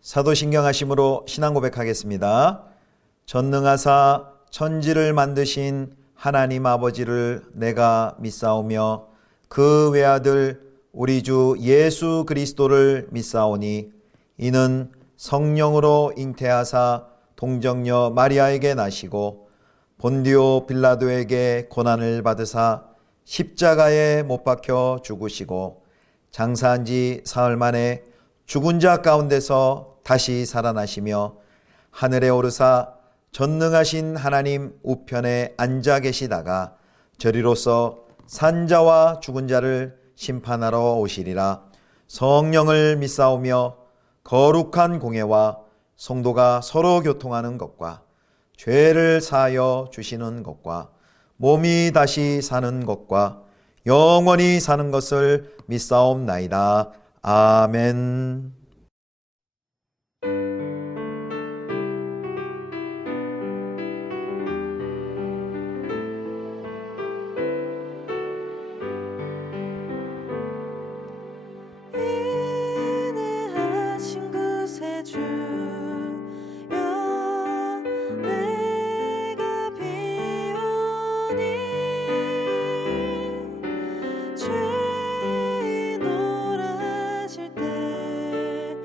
사도신경하심으로 신앙 고백하겠습니다. 전능하사 천지를 만드신 하나님 아버지를 내가 믿사오며 그 외아들 우리 주 예수 그리스도를 믿사오니 이는 성령으로 잉태하사 동정녀 마리아에게 나시고 본디오 빌라도에게 고난을 받으사 십자가에 못 박혀 죽으시고 장사한 지 사흘 만에 죽은 자 가운데서 다시 살아나시며 하늘에 오르사 전능하신 하나님 우편에 앉아 계시다가 저리로서 산자와 죽은 자를 심판하러 오시리라. 성령을 믿사오며 거룩한 공회와 성도가 서로 교통하는 것과 죄를 사하여 주시는 것과 몸이 다시 사는 것과 영원히 사는 것을 믿사옵나이다. 아멘. 인내하신 구세주여 내가 비오니 죄인 오라실 때에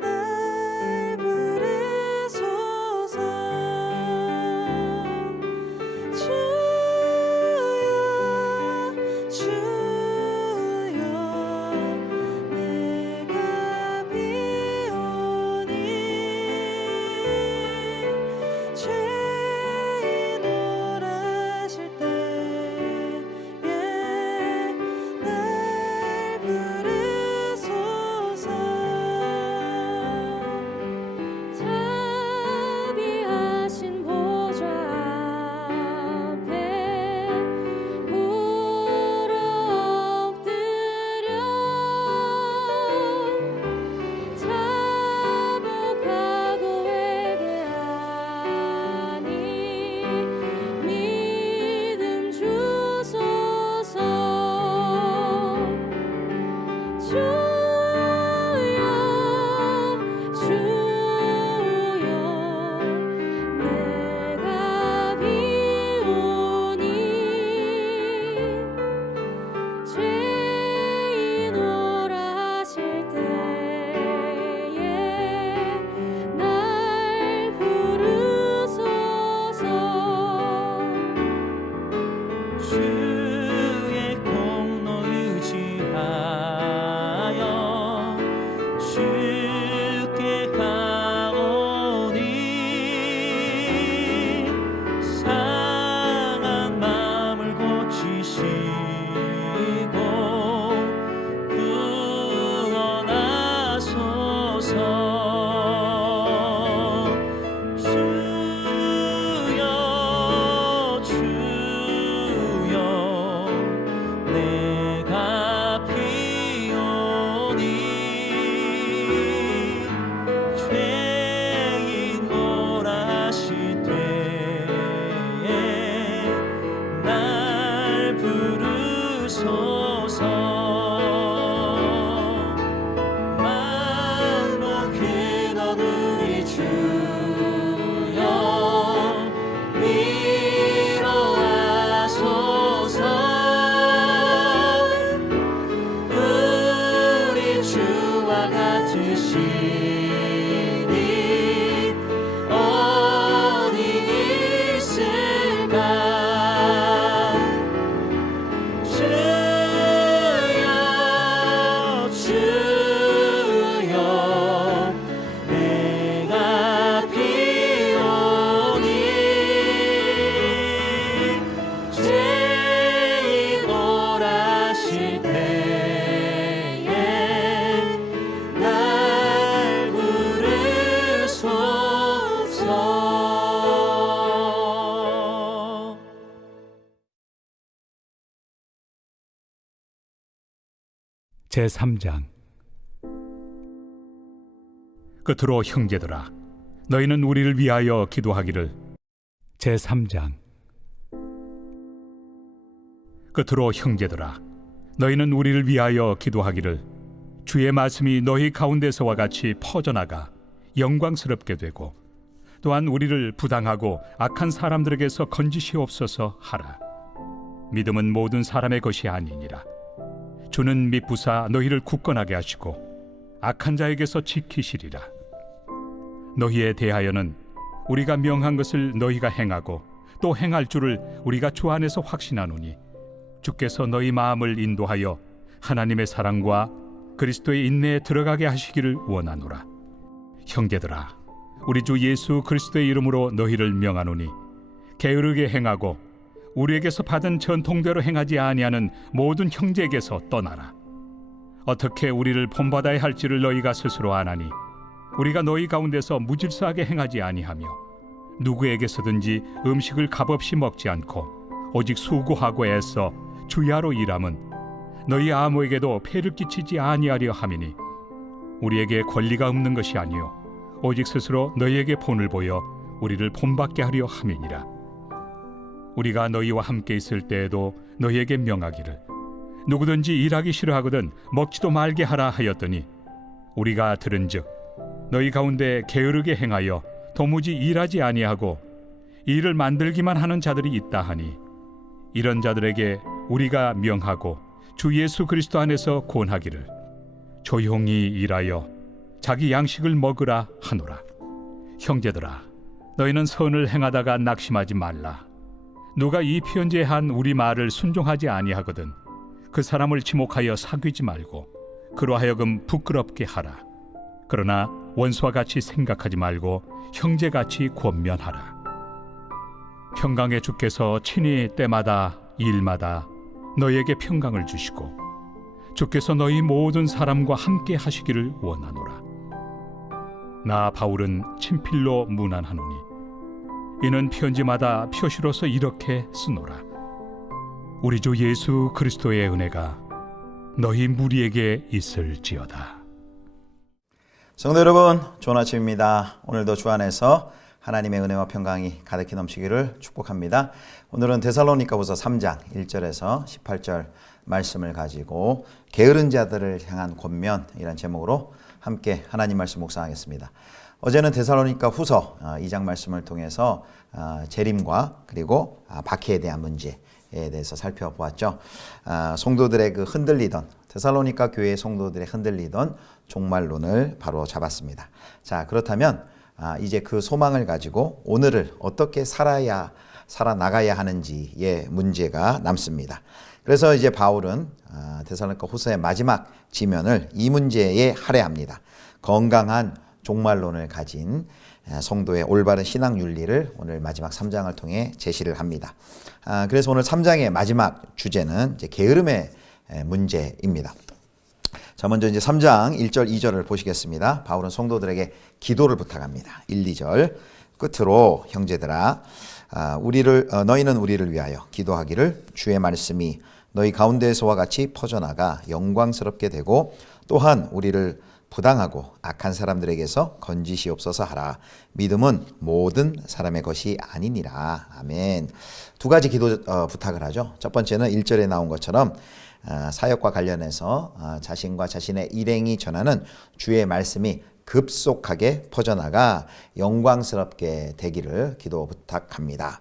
날 부르소서. 주여 내가 비오니 죄인 오라실 때에 날 부르소서. 자비하신 보좌 앞에 물어 엎드려 자복하고 회개하니 믿음 주소서. 주여 내가 비오니 죄인 오라실 때에 날 부르소서. 주의 공로 의지하여 주께 가오니 상한 마음을 고치시고 구원하소서. 주여 내가 비오니 죄인 오라실 때에 날 부르소서. 만복했던 우리 주여 위로하소서. 우리 주와 같으시니 어디 있을까. 주여 내가 비오니 죄인 오라실 때에 날 부르소서. 제3장. 끝으로 형제들아, 너희는 우리를 위하여 기도하기를. 제3장. 끝으로 형제들아, 너희는 우리를 위하여 기도하기를. 주의 말씀이 너희 가운데서와 같이 퍼져나가 영광스럽게 되고 또한 우리를 부당하고 악한 사람들에게서 건지시옵소서 하라. 믿음은 모든 사람의 것이 아니니라. 주는 미쁘사 너희를 굳건하게 하시고 악한 자에게서 지키시리라. 너희에 대하여는 우리가 명한 것을 너희가 행하고 또 행할 줄을 우리가 주 안에서 확신하노니 주께서 너희 마음을 인도하여 하나님의 사랑과 그리스도의 인내에 들어가게 하시기를 원하노라. 형제들아, 우리 주 예수 그리스도의 이름으로 너희를 명하노니 게으르게 행하고 우리에게서 받은 전통대로 행하지 아니하는 모든 형제에게서 떠나라. 어떻게 우리를 본받아야 할지를 너희가 스스로 아나니 우리가 너희 가운데서 무질서하게 행하지 아니하며 누구에게서든지 음식을 값없이 먹지 않고 오직 수고하고 애써 주야로 일함은 너희 아무에게도 폐를 끼치지 아니하려 함이니 우리에게 권리가 없는 것이 아니요 오직 스스로 너희에게 본을 보여 우리를 본받게 하려 함이니라. 우리가 너희와 함께 있을 때에도 너희에게 명하기를 누구든지 일하기 싫어하거든 먹지도 말게 하라 하였더니 우리가 들은즉 너희 가운데 게으르게 행하여 도무지 일하지 아니하고 일을 만들기만 하는 자들이 있다 하니 이런 자들에게 우리가 명하고 주 예수 그리스도 안에서 권하기를 조용히 일하여 자기 양식을 먹으라 하노라. 형제들아, 너희는 선을 행하다가 낙심하지 말라. 누가 이 편지에 한 우리 말을 순종하지 아니하거든 그 사람을 지목하여 사귀지 말고 그로 하여금 부끄럽게 하라. 그러나 원수와 같이 생각하지 말고 형제같이 권면하라. 평강의 주께서 친히 때마다 일마다 너희에게 평강을 주시고 주께서 너희 모든 사람과 함께 하시기를 원하노라. 나 바울은 친필로 문안하노니 이는 편지마다 표시로서 이렇게 쓰노라. 우리 주 예수 그리스도의 은혜가 너희 무리에게 있을지어다. 성도 여러분, 좋은 아침입니다. 오늘도 주 안에서 하나님의 은혜와 평강이 가득히 넘치기를 축복합니다. 오늘은 데살로니가후서 3장 1절에서 18절 말씀을 가지고 게으른 자들을 향한 권면이라는 제목으로 함께 하나님 말씀 묵상하겠습니다. 어제는 데살로니가 후서 2장 말씀을 통해서 재림과 그리고 박해에 대한 문제에 대해서 살펴보았죠. 성도들의 그 흔들리던 데살로니가 교회의 성도들의 흔들리던 종말론을 바로 잡았습니다. 자, 그렇다면 이제 그 소망을 가지고 오늘을 어떻게 살아나가야 하는지의 문제가 남습니다. 그래서 이제 바울은 데살로니가 후서의 마지막 지면을 이 문제에 할애합니다. 건강한 종말론을 가진 성도의 올바른 신앙 윤리를 오늘 마지막 3장을 통해 제시를 합니다. 그래서 오늘 3장의 마지막 주제는 이제 게으름의 문제입니다. 자, 먼저 이제 3장 1절 2절을 보시겠습니다. 바울은 성도들에게 기도를 부탁합니다. 1, 2절 끝으로 형제들아 너희는 우리를 위하여 기도하기를 주의 말씀이 너희 가운데서와 같이 퍼져나가 영광스럽게 되고 또한 우리를 부당하고 악한 사람들에게서 건지시옵소서 하라. 믿음은 모든 사람의 것이 아니니라. 아멘. 두 가지 기도 부탁을 하죠. 첫 번째는 1절에 나온 것처럼 사역과 관련해서 자신과 자신의 일행이 전하는 주의 말씀이 급속하게 퍼져나가 영광스럽게 되기를 기도 부탁합니다.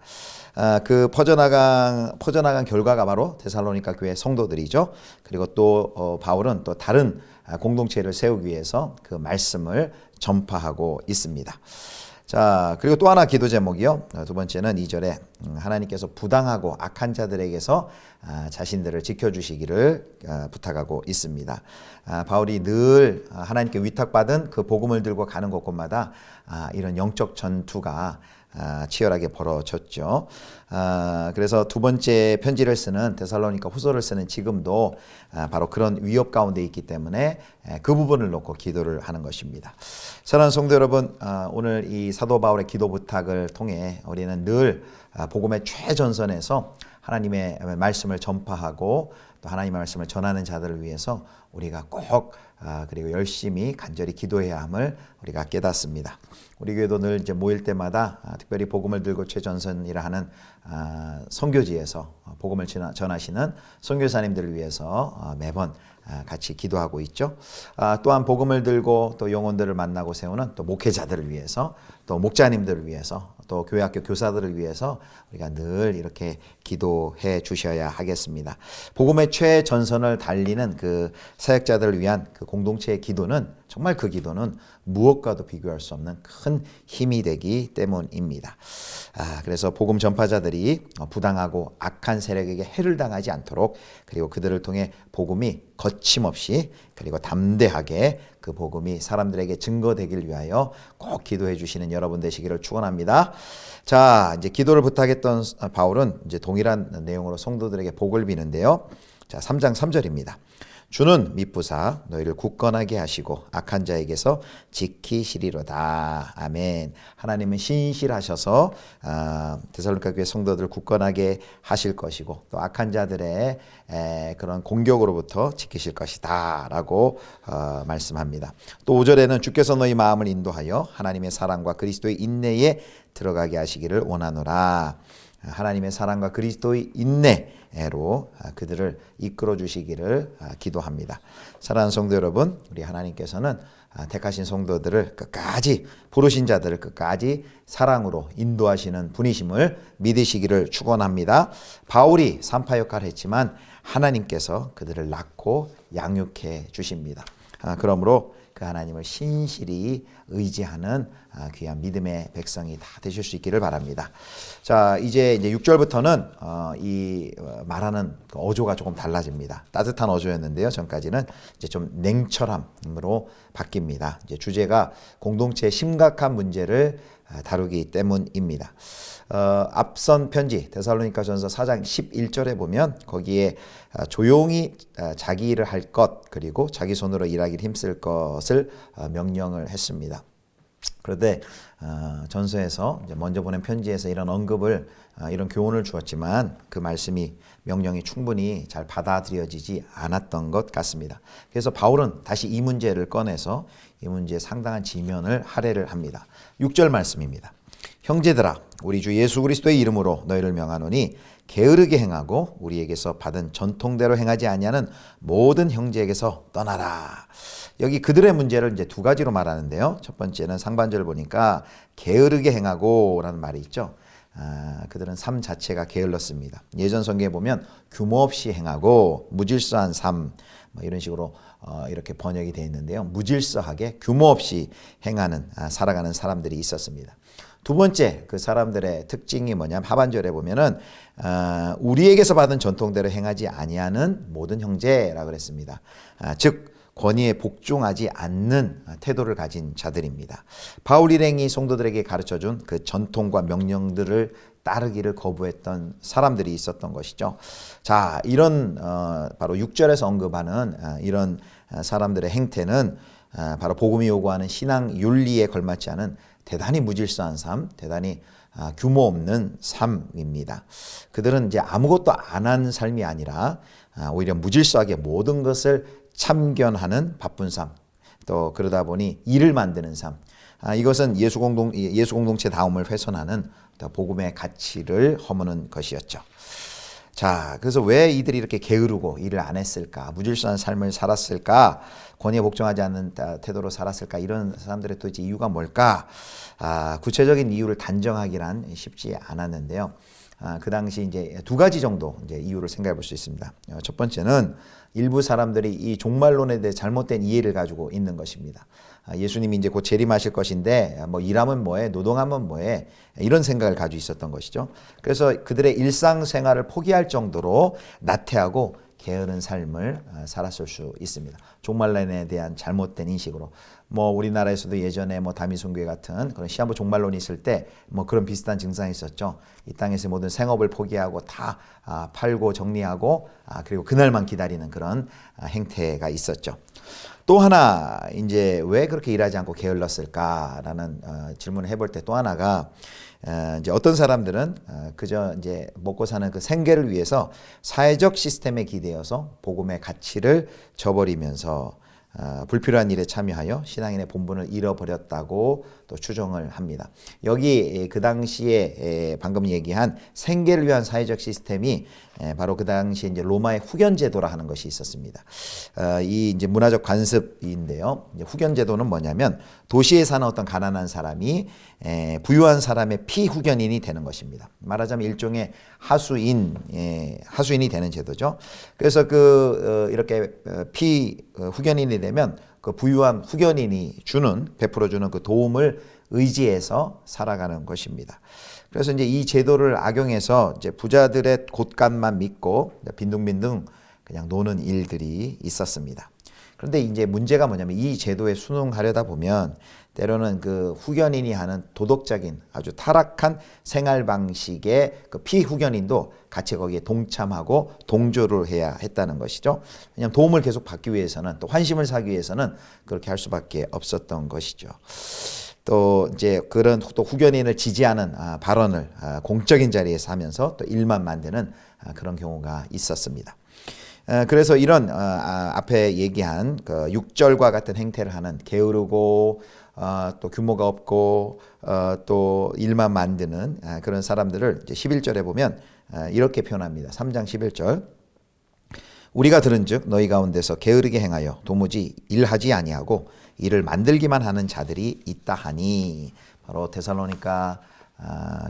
그 퍼져나간 결과가 바로 데살로니가 교회 성도들이죠. 그리고 또 바울은 또 다른 공동체를 세우기 위해서 그 말씀을 전파하고 있습니다. 자, 그리고 또 하나 기도 제목이요. 두 번째는 2절에 하나님께서 부당하고 악한 자들에게서 자신들을 지켜주시기를 부탁하고 있습니다. 바울이 늘 하나님께 위탁받은 그 복음을 들고 가는 곳곳마다 이런 영적 전투가 치열하게 벌어졌죠. 그래서 두 번째 편지를 쓰는 데살로니가 후서를 쓰는 지금도 바로 그런 위협 가운데 있기 때문에 그 부분을 놓고 기도를 하는 것입니다. 사랑하는 성도 여러분, 오늘 이 사도 바울의 기도 부탁을 통해 우리는 늘 복음의 최전선에서 하나님의 말씀을 전파하고 또 하나님의 말씀을 전하는 자들을 위해서 우리가 꼭 그리고 열심히 간절히 기도해야 함을 우리가 깨닫습니다. 우리 교회도 늘 이제 모일 때마다 특별히 복음을 들고 최전선이라 하는 선교지에서 복음을 전하시는 선교사님들을 위해서 매번 같이 기도하고 있죠. 또한 복음을 들고 또 영혼들을 만나고 세우는 또 목회자들을 위해서, 또 목자님들을 위해서, 또 교회학교 교사들을 위해서 우리가 늘 이렇게 기도해 주셔야 하겠습니다. 복음의 최전선을 달리는 그 사역자들을 위한 그 공동체의 기도는, 정말 그 기도는 무엇과도 비교할 수 없는 큰 힘이 되기 때문입니다. 그래서 복음 전파자들이 부당하고 악한 세력에게 해를 당하지 않도록, 그리고 그들을 통해 복음이 거침없이 그리고 담대하게 그 복음이 사람들에게 증거되길 위하여 꼭 기도해 주시는 여러분 되시기를 축원합니다. 자, 이제 기도를 부탁했던 바울은 이제 동일한 내용으로 성도들에게 복을 비는데요. 자, 3장 3절입니다. 주는 미쁘사 너희를 굳건하게 하시고 악한 자에게서 지키시리로다. 아멘. 하나님은 신실하셔서 데살로니가 교회 성도들을 굳건하게 하실 것이고, 또 악한 자들의 그런 공격으로부터 지키실 것이다 라고 말씀합니다. 또 5절에는 주께서 너희 마음을 인도하여 하나님의 사랑과 그리스도의 인내에 들어가게 하시기를 원하노라. 하나님의 사랑과 그리스도의 인내로 그들을 이끌어 주시기를 기도합니다. 사랑하는 성도 여러분, 우리 하나님께서는 택하신 성도들을 끝까지, 부르신 자들을 끝까지 사랑으로 인도하시는 분이심을 믿으시기를 축원합니다. 바울이 산파 역할을 했지만 하나님께서 그들을 낳고 양육해 주십니다. 그러므로 그 하나님을 신실히 의지하는 귀한 믿음의 백성이 다 되실 수 있기를 바랍니다. 자, 이제 6절부터는 이 말하는 어조가 조금 달라집니다. 따뜻한 어조였는데요. 전까지는 이제 좀 냉철함으로 바뀝니다. 이제 주제가 공동체의 심각한 문제를 다루기 때문입니다. 앞선 편지 데살로니가 전서 4장 11절에 보면 거기에 조용히 자기 일을 할 것, 그리고 자기 손으로 일하기를 힘쓸 것을 명령을 했습니다. 그런데 전서에서 이제 먼저 보낸 편지에서 이런 언급을, 이런 교훈을 주었지만 그 말씀이, 명령이 충분히 잘 받아들여지지 않았던 것 같습니다. 그래서 바울은 다시 이 문제를 꺼내서 이 문제에 상당한 지면을 할애를 합니다. 6절 말씀입니다. 형제들아, 우리 주 예수 그리스도의 이름으로 너희를 명하노니 게으르게 행하고 우리에게서 받은 전통대로 행하지 아니하는 모든 형제에게서 떠나라. 여기 그들의 문제를 이제 두 가지로 말하는데요. 첫 번째는 상반절을 보니까 게으르게 행하고 라는 말이 있죠. 그들은 삶 자체가 게을렀습니다. 예전 성경에 보면 규모 없이 행하고 무질서한 삶, 뭐 이런 식으로 이렇게 번역이 되어 있는데요. 무질서하게 규모 없이 행하는, 살아가는 사람들이 있었습니다. 두 번째, 그 사람들의 특징이 뭐냐면 하반절에 보면은 우리에게서 받은 전통대로 행하지 아니하는 모든 형제라고 그랬습니다. 즉 권위에 복종하지 않는 태도를 가진 자들입니다. 바울 일행이 성도들에게 가르쳐준 그 전통과 명령들을 따르기를 거부했던 사람들이 있었던 것이죠. 자, 이런 바로 6절에서 언급하는 이런 사람들의 행태는 바로 복음이 요구하는 신앙 윤리에 걸맞지 않은 대단히 무질서한 삶, 대단히 규모 없는 삶입니다. 그들은 이제 아무것도 안 한 삶이 아니라 오히려 무질서하게 모든 것을 참견하는 바쁜 삶, 또 그러다 보니 일을 만드는 삶, 이것은 예수 공동체 다움을 훼손하는 복음의 가치를 허무는 것이었죠. 자, 그래서 왜 이들이 이렇게 게으르고 일을 안 했을까? 무질서한 삶을 살았을까? 권위에 복종하지 않는 태도로 살았을까? 이런 사람들의 도대체 이유가 뭘까? 구체적인 이유를 단정하기란 쉽지 않았는데요. 그 당시 이제 두 가지 정도 이제 이유를 생각해 볼 수 있습니다. 첫 번째는 일부 사람들이 이 종말론에 대해 잘못된 이해를 가지고 있는 것입니다. 예수님이 이제 곧 재림하실 것인데 뭐 일하면 뭐해, 노동하면 뭐해, 이런 생각을 가지고 있었던 것이죠. 그래서 그들의 일상생활을 포기할 정도로 나태하고 게으른 삶을 살았을 수 있습니다. 종말론에 대한 잘못된 인식으로. 뭐 우리나라에서도 예전에 뭐 다미성교회 같은 그런 시한부 종말론이 있을 때 뭐 그런 비슷한 증상이 있었죠. 이 땅에서 모든 생업을 포기하고 다 팔고 정리하고 그리고 그날만 기다리는 그런 행태가 있었죠. 또 하나 이제 왜 그렇게 일하지 않고 게을렀을까라는 질문을 해볼 때 또 하나가 이제 어떤 사람들은 그저 이제 먹고 사는 그 생계를 위해서 사회적 시스템에 기대어서 복음의 가치를 저버리면서 불필요한 일에 참여하여 신앙인의 본분을 잃어버렸다고 또 추정을 합니다. 여기 그 당시에 방금 얘기한 생계를 위한 사회적 시스템이 바로 그 당시에 이제 로마의 후견제도라 하는 것이 있었습니다. 이 이제 문화적 관습인데요. 이제 후견제도는 뭐냐면 도시에 사는 어떤 가난한 사람이 부유한 사람의 피후견인이 되는 것입니다. 말하자면 일종의 하수인이 되는 제도죠. 그래서 이렇게 피후견인이 되면 그 부유한 후견인이 베풀어주는 그 도움을 의지해서 살아가는 것입니다. 그래서 이제 이 제도를 악용해서 이제 부자들의 곶감만 믿고 빈둥빈둥 그냥 노는 일들이 있었습니다. 그런데 이제 문제가 뭐냐면 이 제도에 순응하려다 보면 때로는 그 후견인이 하는 도덕적인 아주 타락한 생활 방식의 그 피후견인도 같이 거기에 동참하고 동조를 해야 했다는 것이죠. 왜냐하면 도움을 계속 받기 위해서는 또 환심을 사기 위해서는 그렇게 할 수밖에 없었던 것이죠. 또 이제 그런 또 후견인을 지지하는 발언을 공적인 자리에서 하면서 또 일만 만드는 그런 경우가 있었습니다. 그래서 이런 앞에 얘기한 그 6절과 같은 행태를 하는 게으르고 또 규모가 없고 또 일만 만드는 그런 사람들을 이제 11절에 보면 이렇게 표현합니다. 3장 11절. 우리가 들은즉 너희 가운데서 게으르게 행하여 도무지 일하지 아니하고 일을 만들기만 하는 자들이 있다 하니, 바로 데살로니가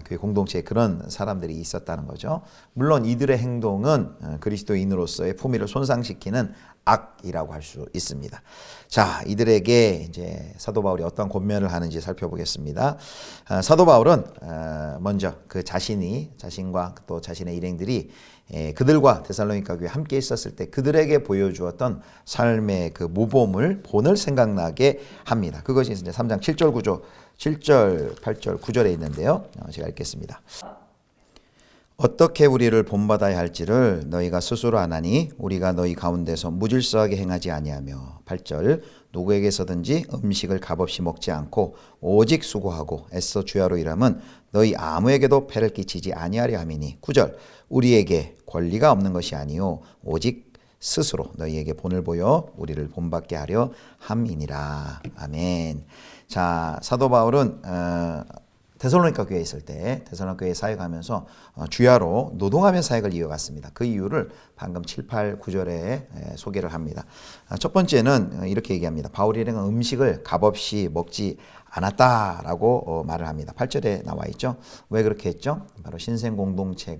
교회 공동체에 그런 사람들이 있었다는 거죠. 물론 이들의 행동은 그리스도인으로서의 품위를 손상시키는 악이라고 할 수 있습니다. 자, 이들에게 이제 사도 바울이 어떤 권면을 하는지 살펴보겠습니다. 사도 바울은 먼저 그 자신과 또 자신의 일행들이 그들과 데살로니가 교회에 함께 있었을 때 그들에게 보여주었던 삶의 그 모범을 본을 생각나게 합니다. 그것이 이제 3장 7절 8절 9절에 있는데요. 제가 읽겠습니다. 어떻게 우리를 본받아야 할지를 너희가 스스로 아나니 우리가 너희 가운데서 무질서하게 행하지 아니하며. 8절. 누구에게서든지 음식을 값없이 먹지 않고 오직 수고하고 애써 주야로 일함은 너희 아무에게도 폐를 끼치지 아니하려 함이니. 9절. 우리에게 권리가 없는 것이 아니요 오직 스스로 너희에게 본을 보여 우리를 본받게 하려 함이니라. 아멘. 자, 사도 바울은 데살로니가 교회에 있을 때 데살로니가 교회에 사역하면서 주야로 노동하며 사역을 이어갔습니다. 그 이유를 방금 7, 8, 9절에 소개를 합니다. 첫 번째는 이렇게 얘기합니다. 바울이 음식을 값없이 먹지 않았다라고 말을 합니다. 8절에 나와 있죠. 왜 그렇게 했죠? 바로 신생 공동체에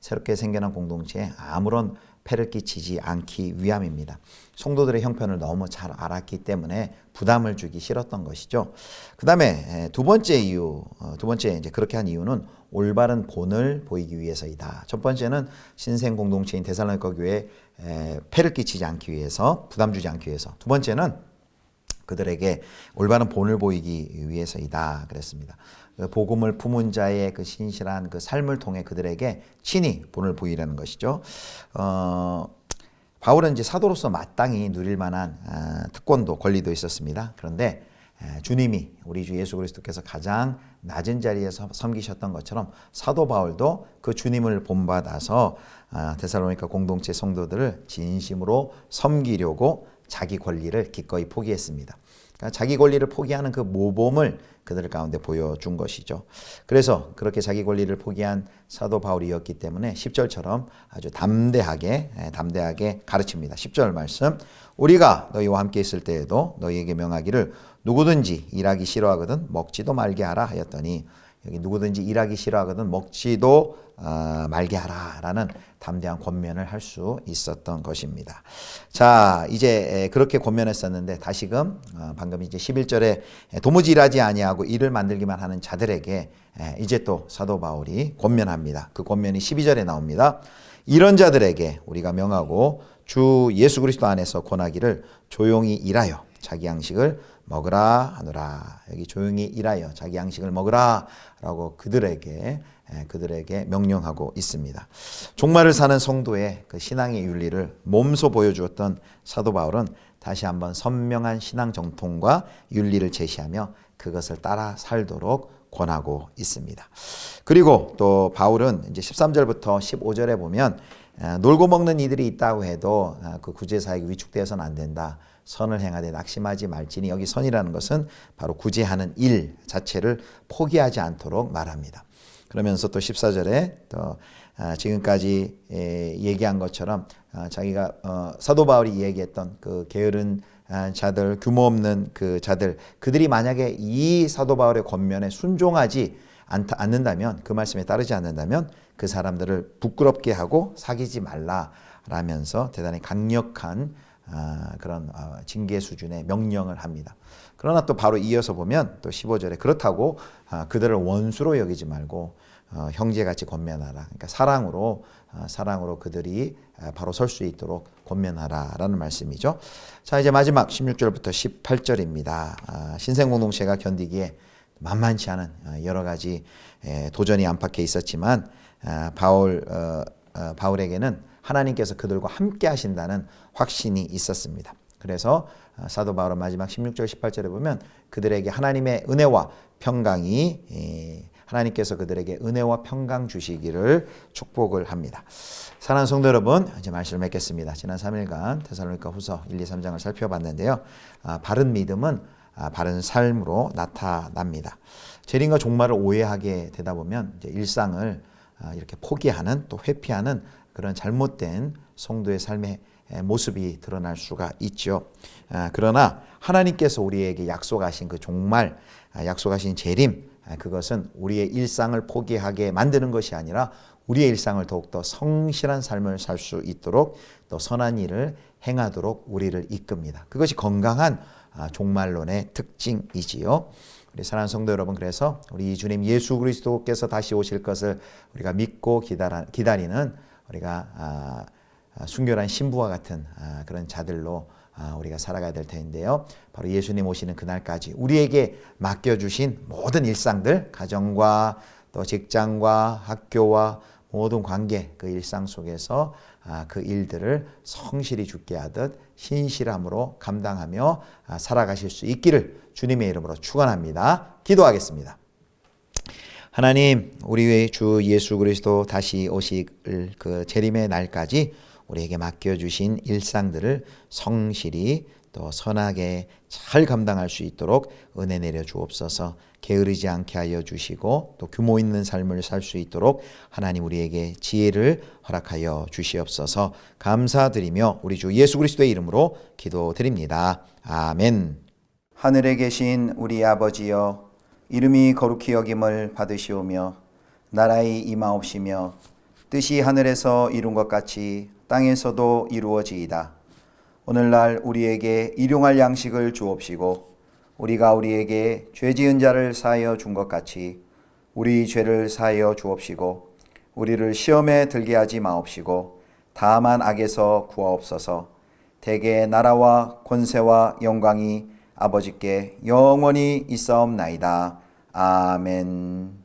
새롭게 생겨난 공동체에 아무런 폐를 끼치지 않기 위함입니다. 성도들의 형편을 너무 잘 알았기 때문에 부담을 주기 싫었던 것이죠. 그 다음에 두 번째 이제 그렇게 한 이유는 올바른 본을 보이기 위해서이다. 첫 번째는 신생 공동체인 데살로니가 교회에 폐를 끼치지 않기 위해서, 부담 주지 않기 위해서. 두 번째는 그들에게 올바른 본을 보이기 위해서이다 그랬습니다. 복음을 품은 자의 그 신실한 그 삶을 통해 그들에게 친히 본을 보이라는 것이죠. 바울은 이제 사도로서 마땅히 누릴 만한 특권도 권리도 있었습니다. 그런데 주님이 우리 주 예수 그리스도께서 가장 낮은 자리에서 섬기셨던 것처럼 사도 바울도 그 주님을 본받아서 데살로니가 공동체 성도들을 진심으로 섬기려고 자기 권리를 기꺼이 포기했습니다. 그러니까 자기 권리를 포기하는 그 모범을 그들 가운데 보여준 것이죠. 그래서 그렇게 자기 권리를 포기한 사도 바울이었기 때문에 10절처럼 아주 담대하게 가르칩니다. 10절 말씀. 우리가 너희와 함께 있을 때에도 너희에게 명하기를 누구든지 일하기 싫어하거든 먹지도 말게 하라 하였더니, 여기 누구든지 일하기 싫어하거든 먹지도 말게 하라라는 담대한 권면을 할 수 있었던 것입니다. 자, 이제 그렇게 권면했었는데 다시금 방금 이제 11절에 도무지 일하지 아니하고 일을 만들기만 하는 자들에게 이제 또 사도 바울이 권면합니다. 그 권면이 12절에 나옵니다. 이런 자들에게 우리가 명하고 주 예수 그리스도 안에서 권하기를 조용히 일하여 자기 양식을 먹으라 하노라. 여기 조용히 일하여 자기 양식을 먹으라 라고 그들에게 명령하고 있습니다. 종말을 사는 성도의 그 신앙의 윤리를 몸소 보여주었던 사도 바울은 다시 한번 선명한 신앙 정통과 윤리를 제시하며 그것을 따라 살도록 권하고 있습니다. 그리고 또 바울은 이제 13절부터 15절에 보면 놀고 먹는 이들이 있다고 해도 그 구제사에게 위축되어서는 안 된다. 선을 행하되 낙심하지 말지니, 여기 선이라는 것은 바로 구제하는 일 자체를 포기하지 않도록 말합니다. 그러면서 또 14절에 또 지금까지 얘기한 것처럼 자기가 사도 바울이 얘기했던 그 게으른 자들, 규모 없는 그 자들, 그들이 만약에 이 사도 바울의 권면에 순종하지 않는다면, 그 말씀에 따르지 않는다면 그 사람들을 부끄럽게 하고 사귀지 말라라면서 대단히 강력한 그런 징계 수준의 명령을 합니다. 그러나 또 바로 이어서 보면 또 15절에 그렇다고 그들을 원수로 여기지 말고 형제같이 권면하라. 그러니까 사랑으로 그들이 바로 설 수 있도록 권면하라라는 말씀이죠. 자, 이제 마지막 16절부터 18절입니다. 신생 공동체가 견디기에 만만치 않은 여러 가지 도전이 안팎에 있었지만 바울에게는 하나님께서 그들과 함께 하신다는 확신이 있었습니다. 그래서 사도 바울은 마지막 16절 18절에 보면 그들에게 하나님의 은혜와 평강이 하나님께서 그들에게 은혜와 평강 주시기를 축복을 합니다. 사랑하는 성도 여러분, 이제 말씀을 맺겠습니다. 지난 3일간 데살로니가 후서 1, 2, 3장을 살펴봤는데요. 바른 믿음은 바른 삶으로 나타납니다. 재림과 종말을 오해하게 되다 보면 이제 일상을 이렇게 포기하는, 또 회피하는 그런 잘못된 성도의 삶의 모습이 드러날 수가 있죠. 그러나 하나님께서 우리에게 약속하신 그 종말, 약속하신 재림, 그것은 우리의 일상을 포기하게 만드는 것이 아니라 우리의 일상을 더욱더 성실한 삶을 살 수 있도록, 또 선한 일을 행하도록 우리를 이끕니다. 그것이 건강한 종말론의 특징이지요. 우리 사랑하는 성도 여러분, 그래서 우리 주님 예수 그리스도께서 다시 오실 것을 우리가 믿고 기다리는 우리가 순결한 신부와 같은 그런 자들로 우리가 살아가야 될 텐데요. 바로 예수님 오시는 그날까지 우리에게 맡겨주신 모든 일상들, 가정과 또 직장과 학교와 모든 관계, 그 일상 속에서 그 일들을 성실히 주께 하듯 신실함으로 감당하며 살아가실 수 있기를 주님의 이름으로 축원합니다. 기도하겠습니다. 하나님, 우리의 주 예수 그리스도 다시 오실 그 재림의 날까지 우리에게 맡겨주신 일상들을 성실히 또 선하게 잘 감당할 수 있도록 은혜 내려 주옵소서. 게으르지 않게 하여 주시고 또 규모 있는 삶을 살 수 있도록 하나님 우리에게 지혜를 허락하여 주시옵소서. 감사드리며 우리 주 예수 그리스도의 이름으로 기도드립니다. 아멘. 하늘에 계신 우리 아버지여, 이름이 거룩히 여김을 받으시오며 나라의 임하옵시며 뜻이 하늘에서 이룬 것 같이 땅에서도 이루어지이다. 오늘날 우리에게 일용할 양식을 주옵시고 우리가 우리에게 죄 지은 자를 사하여 준 것 같이 우리 죄를 사하여 주옵시고 우리를 시험에 들게 하지 마옵시고 다만 악에서 구하옵소서. 대개 나라와 권세와 영광이 아버지께 영원히 있사옵나이다. 아멘.